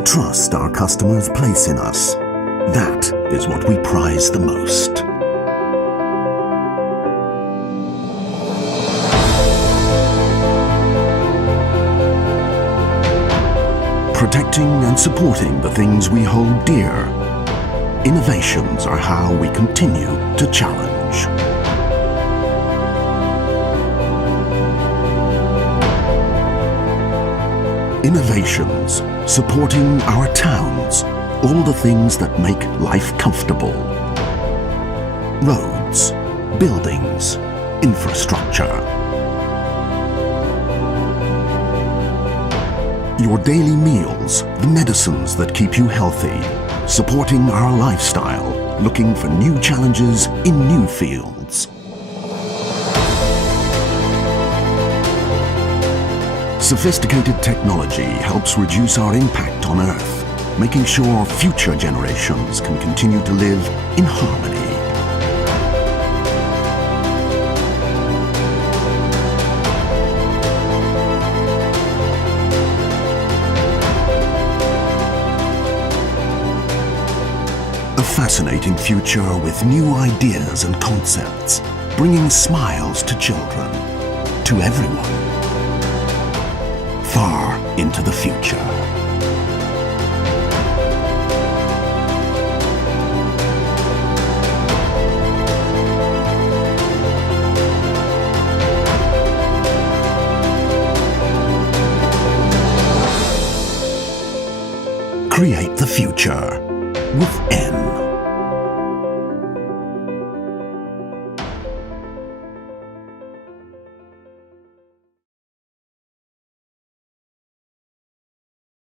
The trust our customers place in us. That is what we prize the most. Protecting and supporting the things we hold dear. Innovations are how we continue to challenge. Innovations, supporting our towns, all the things that make life comfortable. Roads, buildings, infrastructure. Your daily meals, the medicines that keep you healthy, supporting our lifestyle, looking for new challenges in new fields. Sophisticated technology helps reduce our impact on Earth, making sure future generations can continue to live in harmony. A fascinating future with new ideas and concepts, bringing smiles to children, to everyone. Far into the future. Create the future with N.